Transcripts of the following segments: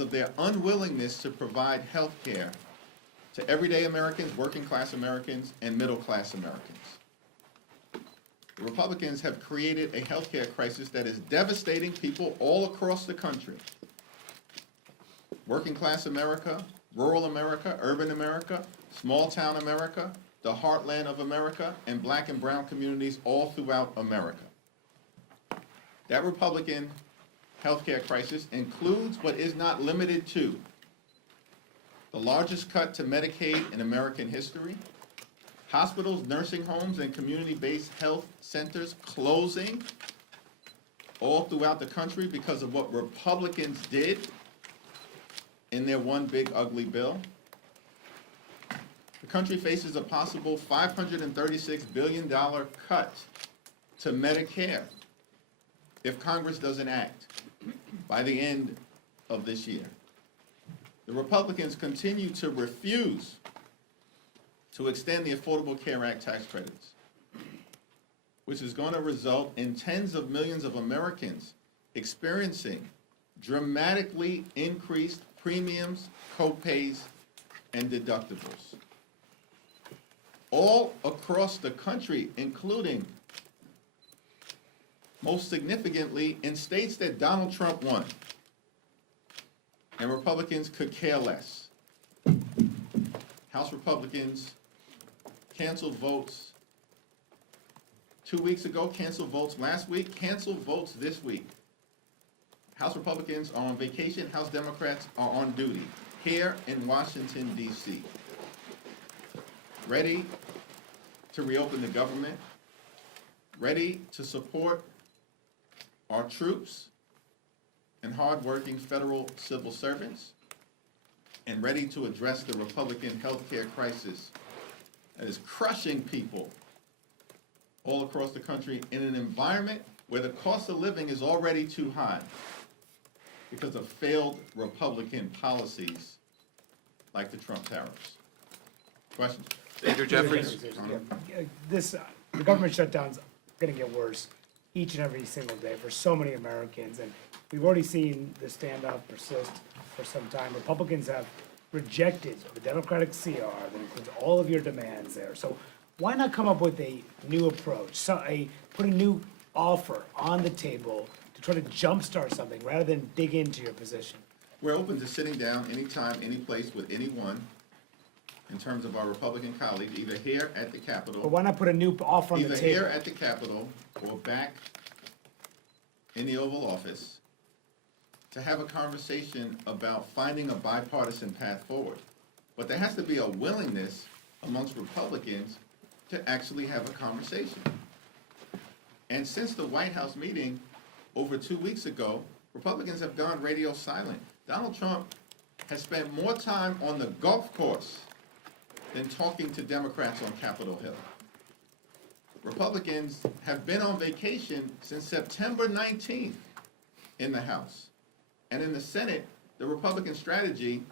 of their unwillingness to provide health care to everyday Americans, working class Americans, and middle class Americans. The Republicans have created a health care crisis that is devastating people all across the country. Working class America, rural America, urban America, small town America, the heartland of America, and black and brown communities all throughout America. That Republican healthcare crisis includes but is not limited to the largest cut to Medicaid in American history, hospitals, nursing homes, and community-based health centers closing all throughout the country because of what Republicans did in their one big ugly bill. The country faces a possible $536 billion cut to Medicare if Congress doesn't act by the end of this year. The Republicans continue to refuse to extend the Affordable Care Act tax credits, which is going to result in tens of millions of Americans experiencing dramatically increased premiums, co-pays, and deductibles. All across the country, including, most significantly, in states that Donald Trump won, and Republicans could care less. House Republicans canceled votes 2 weeks ago, canceled votes last week, canceled votes this week. House Republicans are on vacation, House Democrats are on duty here in Washington, D.C., ready to reopen the government, ready to support our troops and hardworking federal civil servants, and ready to address the Republican healthcare crisis that is crushing people all across the country in an environment where the cost of living is already too high because of failed Republican policies like the Trump tariffs. Questions? Leader Jeffries. The government shutdown's gonna get worse each and every single day for so many Americans, and we've already seen the standoff persist for some time. Republicans have rejected the Democratic CR that includes all of your demands there. So why not come up with a new approach, put a new offer on the table to try to jumpstart something rather than dig into your position? We're open to sitting down anytime, any place with anyone in terms of our Republican colleagues, either here at the Capitol. But why not put a new offer on the Either table? here at the Capitol or back in the Oval Office to have a conversation about finding a bipartisan path forward. But there has to be a willingness amongst Republicans to actually have a conversation. And since the White House meeting over 2 weeks ago, Republicans have gone radio silent. Donald Trump has spent more time on the golf course than talking to Democrats on Capitol Hill. Republicans have been on vacation since September 19th in the House. And in the Senate, the Republican strategy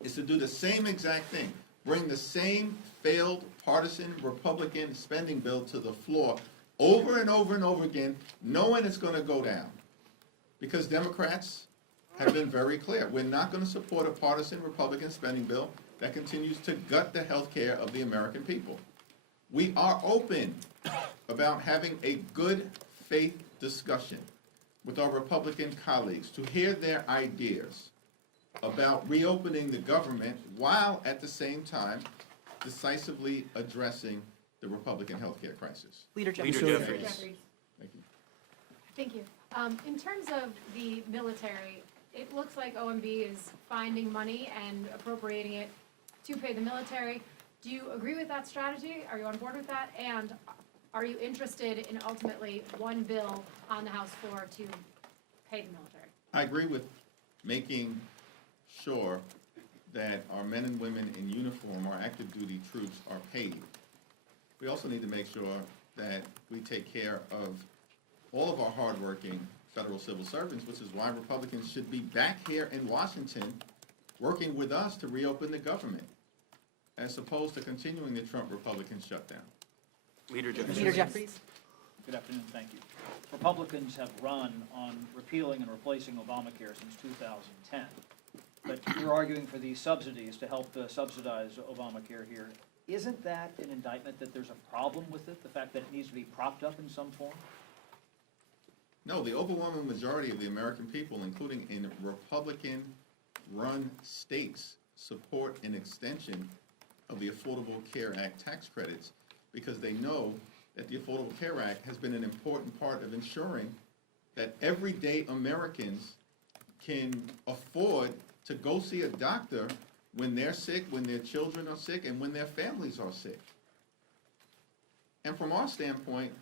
is to do the same exact thing, bring the same failed partisan Republican spending bill to the floor over and over and over again, knowing it's going to go down. Because Democrats have been very clear. We're not going to support a partisan Republican spending bill that continues to gut the health care of the American people. We are open about having a good faith discussion with our Republican colleagues to hear their ideas about reopening the government while at the same time decisively addressing the Republican healthcare crisis. Leader Jeffries. Thank you. Thank you. In terms of the military, it looks like OMB is finding money and appropriating it to pay the military. Do you agree with that strategy? Are you on board with that? And are you interested in ultimately one bill on the House floor to pay the military? I agree with making sure that our men and women in uniform, our active duty troops, are paid. We also need to make sure that we take care of all of our hardworking federal civil servants, which is why Republicans should be back here in Washington working with us to reopen the government, as opposed to continuing the Trump Republican shutdown. Leader Jeffries. Leader Jeffries. Good afternoon, thank you. Republicans have run on repealing and replacing Obamacare since 2010. But you're arguing for these subsidies to help subsidize Obamacare here. Isn't that an indictment that there's a problem with it, the fact that it needs to be propped up in some form? No, the overwhelming majority of the American people, including in Republican-run states, support an extension of the Affordable Care Act tax credits because they know that the Affordable Care Act has been an important part of ensuring that everyday Americans can afford to go see a doctor when they're sick, when their children are sick, and when their families are sick. And from our standpoint,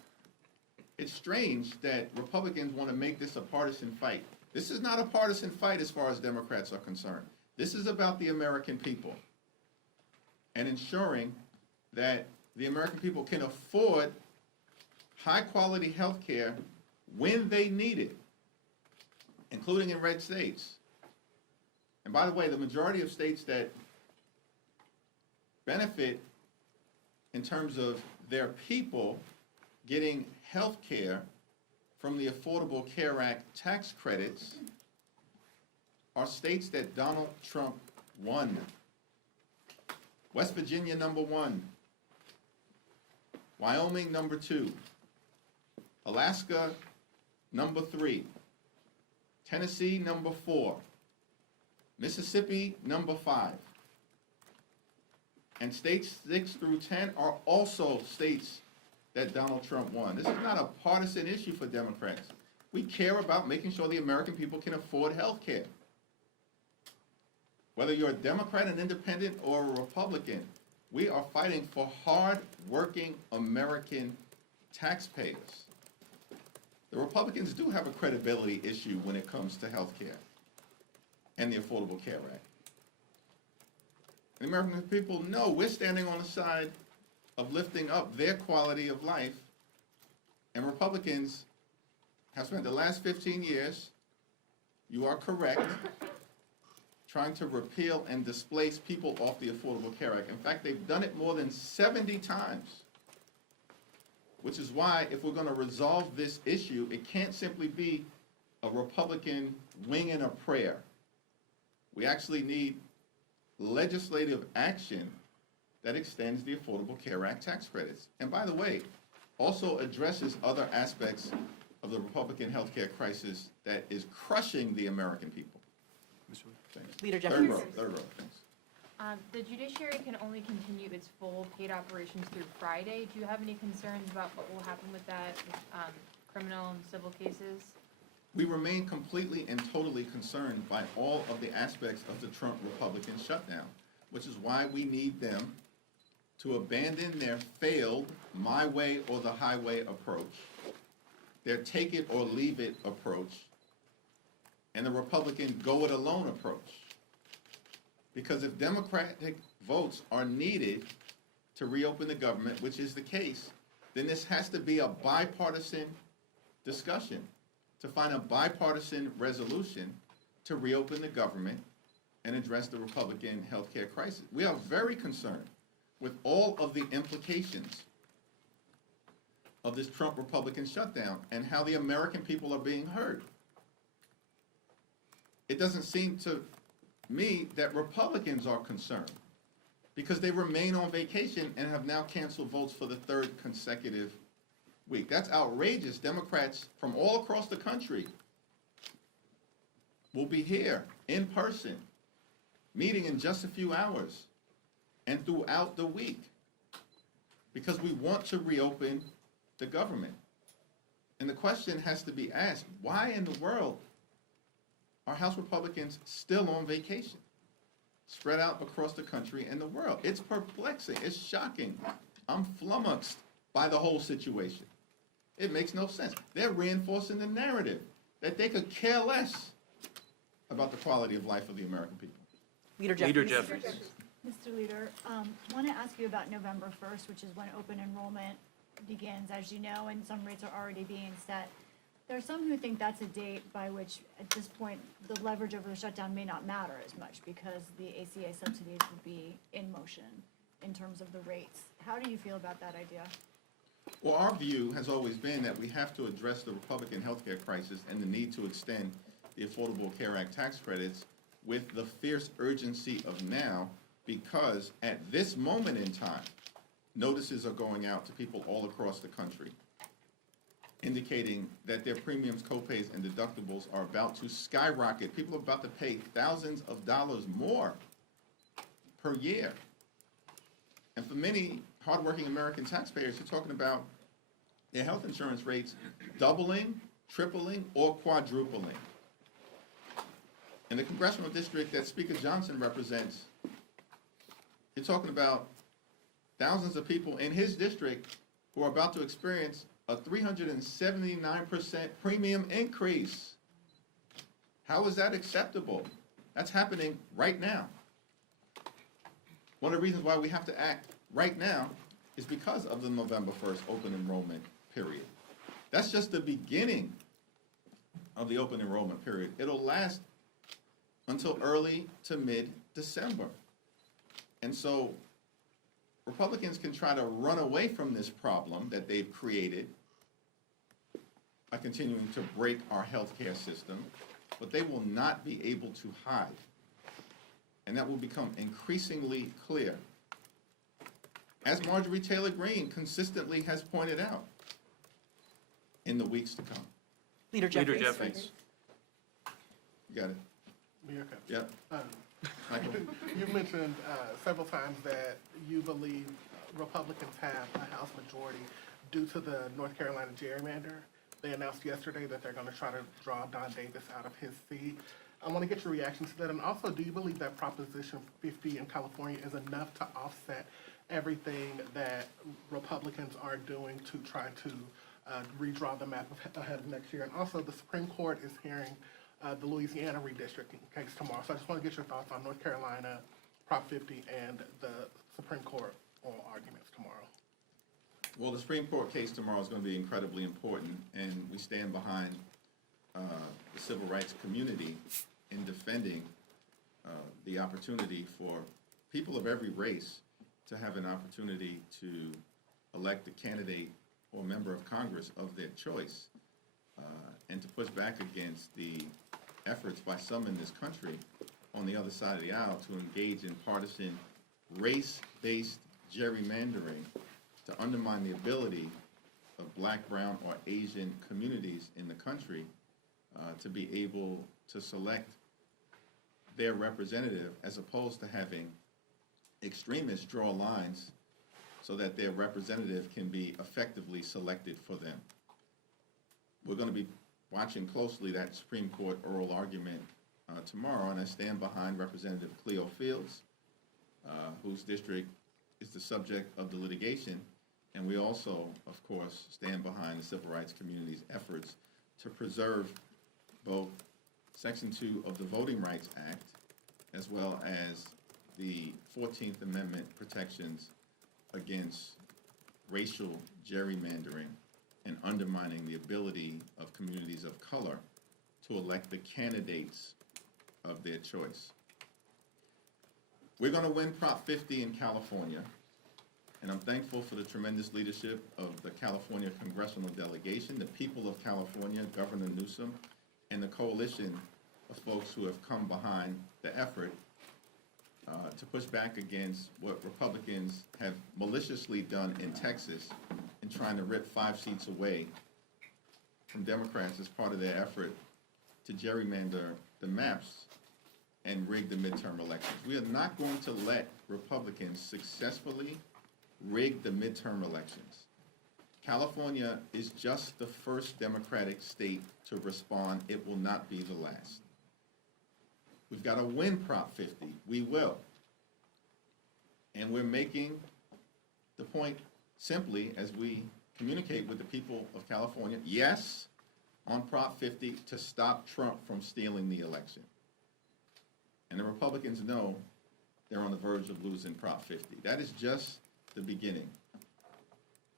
it's strange that Republicans want to make this a partisan fight. This is not a partisan fight as far as Democrats are concerned. This is about the American people and ensuring that the American people can afford high-quality health care when they need it, including in red states. And by the way, the majority of states that benefit in terms of their people getting health care from the Affordable Care Act tax credits are states that Donald Trump won. West Virginia, number 1. Wyoming, number 2. Alaska, number 3. Tennessee, number 4. Mississippi, number 5. And states 6 through 10 are also states that Donald Trump won. This is not a partisan issue for Democrats. We care about making sure the American people can afford health care. Whether you're a Democrat, an independent, or a Republican, we are fighting for hard-working American taxpayers. The Republicans do have a credibility issue when it comes to health care and the Affordable Care Act. The American people know we're standing on the side of lifting up their quality of life, and Republicans have spent the last 15 years, you are correct, trying to repeal and displace people off the Affordable Care Act. In fact, they've done it more than 70 times, which is why if we're going to resolve this issue, it can't simply be a Republican winging a prayer. We actually need legislative action that extends the Affordable Care Act tax credits. And by the way, also addresses other aspects of the Republican healthcare crisis that is crushing the American people. Thanks. Leader Third Jeffries. row, thanks. The judiciary can only continue its full paid operations through Friday. Do you have any concerns about what will happen with that, with, criminal and civil cases? We remain completely and totally concerned by all of the aspects of the Trump Republican shutdown, which is why we need them to abandon their failed my way or the highway approach, their take it or leave it approach, and the Republican go it alone approach. Because if Democratic votes are needed to reopen the government, which is the case, then this has to be a bipartisan discussion to find a bipartisan resolution to reopen the government and address the Republican healthcare crisis. We are very concerned with all of the implications of this Trump Republican shutdown and how the American people are being hurt. It doesn't seem to me that Republicans are concerned because they remain on vacation and have now canceled votes for the 3rd consecutive week. That's outrageous. Democrats from all across the country will be here in person, meeting in just a few hours and throughout the week because we want to reopen the government. And the question has to be asked, why in the world are House Republicans still on vacation, spread out across the country and the world? It's perplexing. It's shocking. I'm flummoxed by the whole situation. It makes no sense. They're reinforcing the narrative that they could care less about the quality of life of the American people. Leader Jeffries. Mr. Leader, want to ask you about November 1st, which is when open enrollment begins, as you know, and some rates are already being set. There are some who think that's a date by which, at this point, the leverage over the shutdown may not matter as much because the ACA subsidies will be in motion in terms of the rates. How do you feel about that idea? Well, our view has always been that we have to address the Republican healthcare crisis and the need to extend the Affordable Care Act tax credits with the fierce urgency of now, because at this moment in time, notices are going out to people all across the country indicating that their premiums, copays, and deductibles are about to skyrocket. People are about to pay thousands of dollars more per year. And for many hardworking American taxpayers, you're talking about their health insurance rates doubling, tripling, or quadrupling. In the congressional district that Speaker Johnson represents, you're talking about thousands of people in his district who are about to experience a 379% premium increase. How is that acceptable? That's happening right now. One of the reasons why we have to act right now is because of the November 1st open enrollment period. That's just the beginning of the open enrollment period. It'll last until early to mid-December. And so Republicans can try to run away from this problem that they've created by continuing to break our healthcare system, but they will not be able to hide. And that will become increasingly clear, as Marjorie Taylor Greene consistently has pointed out, in the weeks to come. Leader Jeffries. Thanks. You got it? Okay. Yep. Michael? You've mentioned several times that you believe Republicans have a House majority due to the North Carolina gerrymander. They announced yesterday that they're going to try to draw Don Davis out of his seat. I want to get your reaction to that. And also, do you believe that Proposition 50 in California is enough to offset everything that Republicans are doing to try to redraw the map ahead of next year? And also, the Supreme Court is hearing the Louisiana redistricting case tomorrow. So I just want to get your thoughts on North Carolina, Prop 50, and the Supreme Court oral arguments tomorrow. Well, the Supreme Court case tomorrow is going to be incredibly important, and we stand behind the civil rights community in defending the opportunity for people of every race to have an opportunity to elect a candidate or member of Congress of their choice, and to push back against the efforts by some in this country on the other side of the aisle to engage in partisan, race-based gerrymandering to undermine the ability of Black, brown, or Asian communities in the country to be able to select their representative, as opposed to having extremists draw lines so that their representative can be effectively selected for them. We're going to be watching closely that Supreme Court oral argument tomorrow, and I stand behind Representative Cleo Fields, whose district is the subject of the litigation. And we also, of course, stand behind the civil rights community's efforts to preserve both Section 2 of the Voting Rights Act, as well as the 14th Amendment protections against racial gerrymandering and undermining the ability of communities of color to elect the candidates of their choice. We're going to win Prop 50 in California, and I'm thankful for the tremendous leadership of the California congressional delegation, the people of California, Governor Newsom, and the coalition of folks who have come behind the effort to push back against what Republicans have maliciously done in Texas in trying to rip 5 seats away from Democrats as part of their effort to gerrymander the maps and rig the midterm elections. We are not going to let Republicans successfully rig the midterm elections. California is just the first Democratic state to respond. It will not be the last. We've got to win Prop 50. We will. And we're making the point simply as we communicate with the people of California, yes, on Prop 50 to stop Trump from stealing the election. And the Republicans know they're on the verge of losing Prop 50. That is just the beginning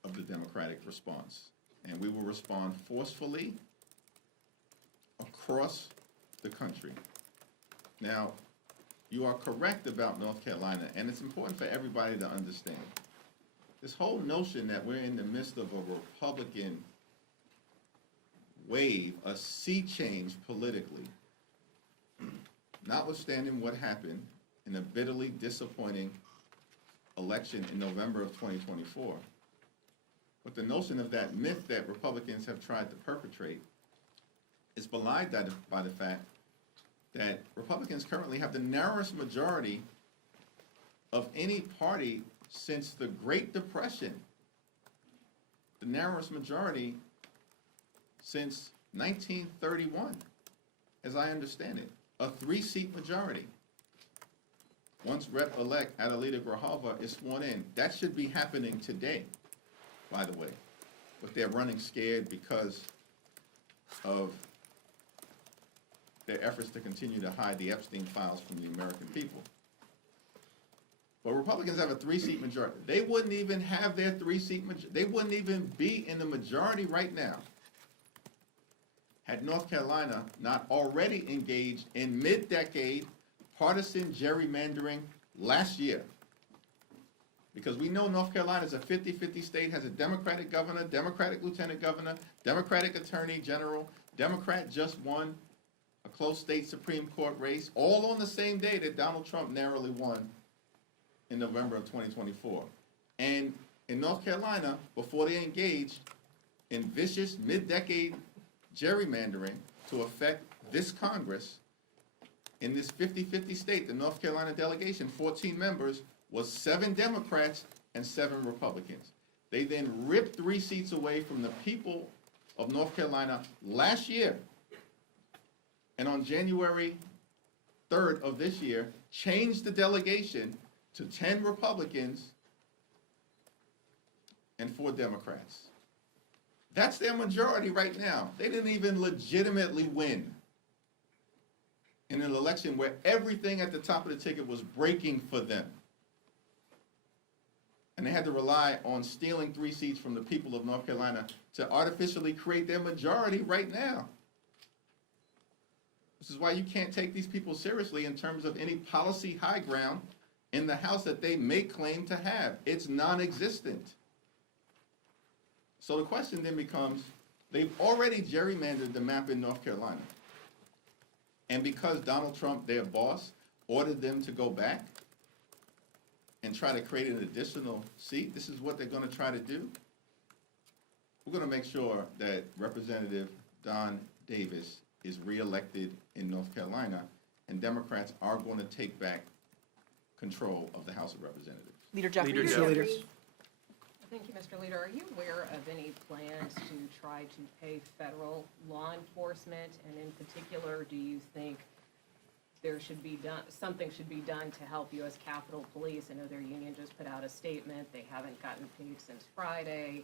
of the Democratic response. And we will respond forcefully across the country. Now, you are correct about North Carolina, and it's important for everybody to understand. This whole notion that we're in the midst of a Republican wave, a sea change politically, notwithstanding what happened in a bitterly disappointing election in November of 2024, but the notion of that myth that Republicans have tried to perpetrate is belied by the fact that Republicans currently have the narrowest majority of any party since the Great Depression. The narrowest majority since 1931, as I understand it. A 3-seat majority. Once Rep-elect Adelita Grijalva is sworn in, that should be happening today, by the way. But they're running scared because of their efforts to continue to hide the Epstein files from the American people. But Republicans have a 3-seat majority. They wouldn't even have their 3-seat majority. They wouldn't even be in the majority right now had North Carolina not already engaged in mid-decade partisan gerrymandering last year. Because we know North Carolina is a 50-50 state, has a Democratic governor, Democratic lieutenant governor, Democratic attorney general, Democrat just won a close state Supreme Court race, all on the same day that Donald Trump narrowly won in November of 2024. And in North Carolina, before they engaged in vicious mid-decade gerrymandering to affect this Congress, in this 50-50 state, the North Carolina delegation, 14 members, was 7 Democrats and 7 Republicans. They then ripped 3 seats away from the people of North Carolina last year. And on January 3rd of this year, changed the delegation to 10 Republicans and 4 Democrats. That's their majority right now. They didn't even legitimately win in an election where everything at the top of the ticket was breaking for them. And they had to rely on stealing 3 seats from the people of North Carolina to artificially create their majority right now. This is why you can't take these people seriously in terms of any policy high ground in the House that they may claim to have. It's non-existent. So the question then becomes, they've already gerrymandered the map in North Carolina. And because Donald Trump, their boss, ordered them to go back and try to create an additional seat, this is what they're going to try to do. We're going to make sure that Representative Don Davis is reelected in North Carolina, and Democrats are going to take back control of the House of Representatives. Leader Jeffries. Leader Jeffries. Thank you, Mr. Leader. Are you aware of any plans to try to pay federal law enforcement? And in particular, do you think something should be done to help U.S. Capitol Police? I know their union just put out a statement. They haven't gotten paid since Friday.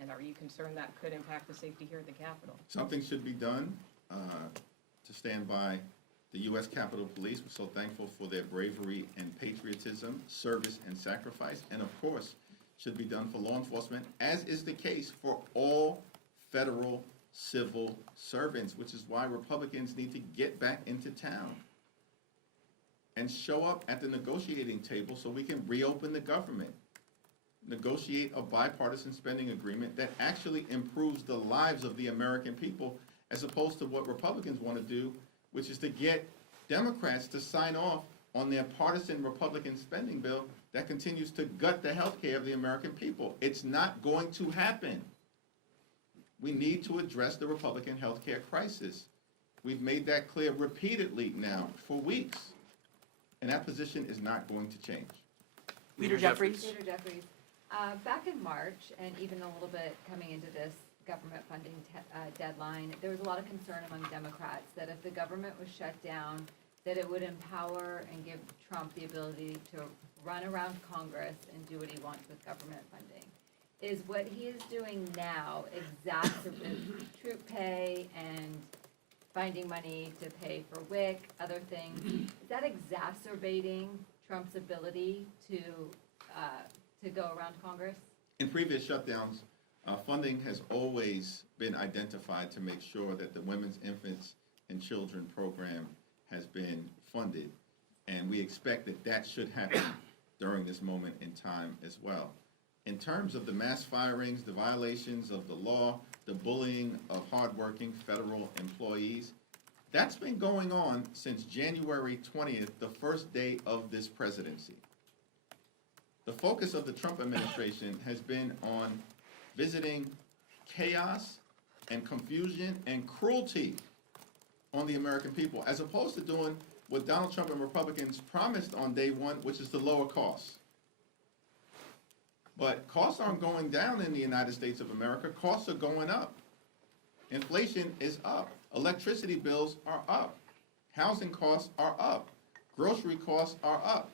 And are you concerned that could impact the safety here at the Capitol? Something should be done to stand by the U.S. Capitol Police. We're so thankful for their bravery and patriotism, service and sacrifice, and of course, should be done for law enforcement, as is the case for all federal civil servants, which is why Republicans need to get back into town and show up at the negotiating table so we can reopen the government, negotiate a bipartisan spending agreement that actually improves the lives of the American people, as opposed to what Republicans want to do, which is to get Democrats to sign off on their partisan Republican spending bill that continues to gut the health care of the American people. It's not going to happen. We need to address the Republican health care crisis. We've made that clear repeatedly now for weeks, and that position is not going to change. Leader Jeffries. Leader Jeffries, back in March, and even a little bit coming into this government funding deadline, there was a lot of concern among Democrats that if the government was shut down, that it would empower and give Trump the ability to run around Congress and do what he wants with government funding. Is what he is doing now exacerbating troop pay and finding money to pay for WIC, other things? Is that exacerbating Trump's ability to go around Congress? In previous shutdowns, funding has always been identified to make sure that the Women's, Infants, and Children program has been funded. And we expect that that should happen during this moment in time as well. in terms of the mass firings, the violations of the law, the bullying of hardworking federal employees, that's been going on since January 20th, the first day of this presidency. The focus of the Trump administration has been on visiting chaos and confusion and cruelty on the American people, as opposed to doing what Donald Trump and Republicans promised on day one, which is to lower costs. But costs aren't going down in the United States of America. Costs are going up. Inflation is up. Electricity bills are up. Housing costs are up. Grocery costs are up.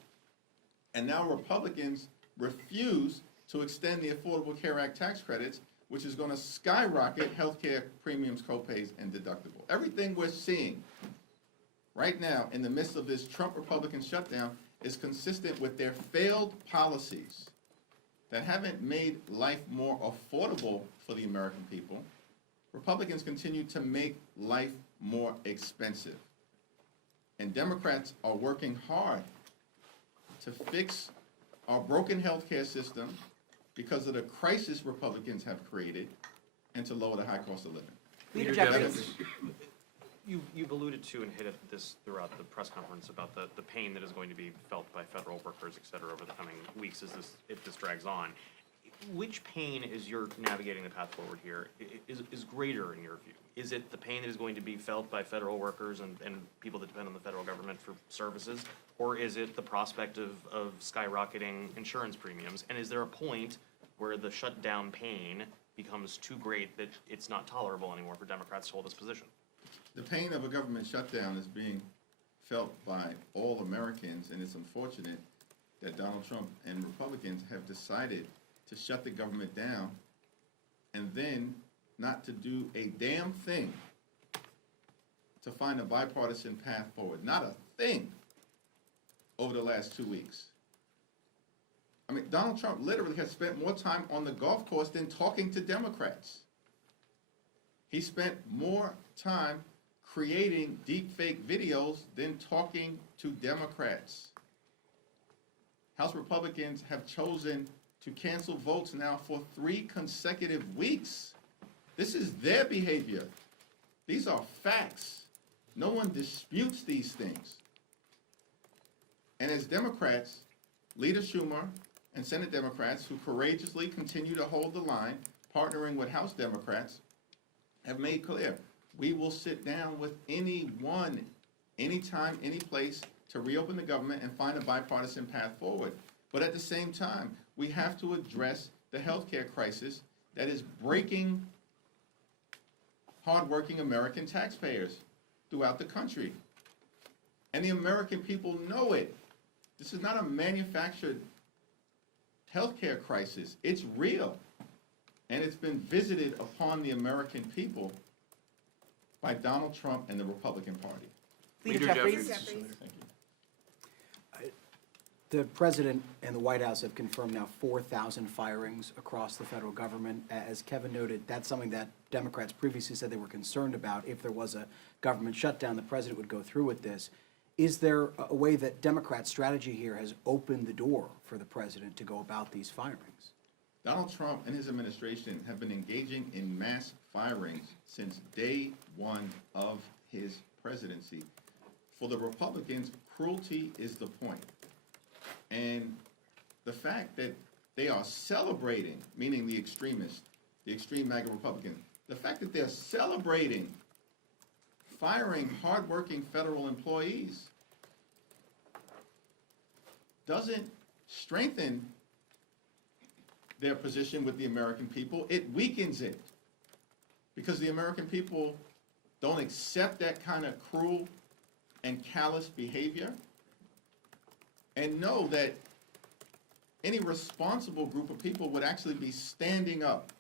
And now Republicans refuse to extend the Affordable Care Act tax credits, which is going to skyrocket health care premiums, copays, and deductible. Everything we're seeing right now in the midst of this Trump Republican shutdown is consistent with their failed policies that haven't made life more affordable for the American people. Republicans continue to make life more expensive. And Democrats are working hard to fix our broken healthcare system because of the crisis Republicans have created and to lower the high cost of living. Leader Jeffries. You've alluded to and hit at this throughout the press conference about the pain that is going to be felt by federal workers, et cetera, over the coming weeks if this drags on. Which pain, as you're navigating the path forward here, is greater in your view? Is it the pain that is going to be felt by federal workers and people that depend on the federal government for services? Or is it the prospect of skyrocketing insurance premiums? And is there a point where the shutdown pain becomes too great that it's not tolerable anymore for Democrats to hold this position? The pain of a government shutdown is being felt by all Americans, and it's unfortunate that Donald Trump and Republicans have decided to shut the government down and then not to do a damn thing to find a bipartisan path forward. Not a thing over the last 2 weeks. I mean, Donald Trump literally has spent more time on the golf course than talking to Democrats. He spent more time creating deepfake videos than talking to Democrats. House Republicans have chosen to cancel votes now for 3 consecutive weeks. This is their behavior. These are facts. No one disputes these things. And as Democrats, Leader Schumer and Senate Democrats who courageously continue to hold the line, partnering with House Democrats, have made clear, we will sit down with anyone, anytime, any place to reopen the government and find a bipartisan path forward. But at the same time, we have to address the healthcare crisis that is breaking hardworking American taxpayers throughout the country. And the American people know it. This is not a manufactured healthcare crisis. It's real. And it's been visited upon the American people by Donald Trump and the Republican Party. Leader Jeffries. The President and the White House have confirmed now 4,000 firings across the federal government. As Kevin noted, that's something that Democrats previously said they were concerned about. If there was a government shutdown, the President would go through with this. Is there a way that Democrats' strategy here has opened the door for the President to go about these firings? Donald Trump and his administration have been engaging in mass firings since day one of his presidency. For the Republicans, cruelty is the point. And the fact that they are celebrating, meaning the extremists, the extreme MAGA Republicans, the fact that they're celebrating firing hardworking federal employees doesn't strengthen their position with the American people. It weakens it because the American people don't accept that kind of cruel and callous behavior and know that any responsible group of people would actually be standing up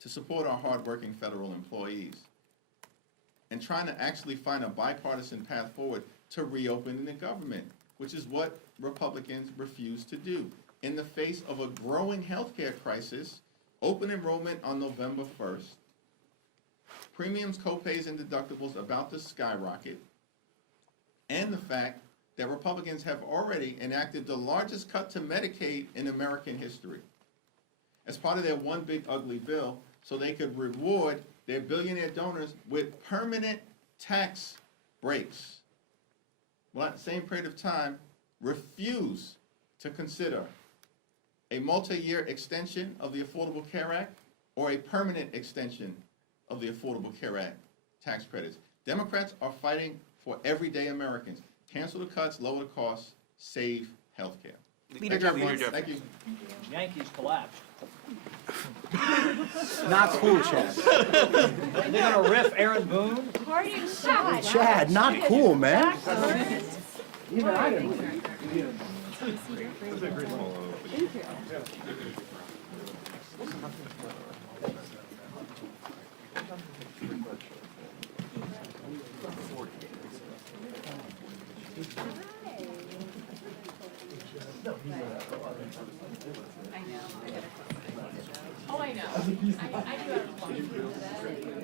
to support our hardworking federal employees and trying to actually find a bipartisan path forward to reopening the government, which is what Republicans refuse to do. In the face of a growing healthcare crisis, open enrollment on November 1st, premiums, copays, and deductibles about to skyrocket, and the fact that Republicans have already enacted the largest cut to Medicaid in American history. as part of their one big ugly bill, so they could reward their billionaire donors with permanent tax breaks. Well, at the same period of time, refuse to consider a multi-year extension of the Affordable Care Act or a permanent extension of the Affordable Care Act tax credits. Democrats are fighting for everyday Americans. Cancel the cuts, lower the costs, save healthcare. Leader Thank you, everyone. Jeffries. Thank you. Yankees collapsed. Not cool, Chad. They're gonna riff Aaron Boone? Chad, not cool, man. Even I didn't. Oh, I know. I do have a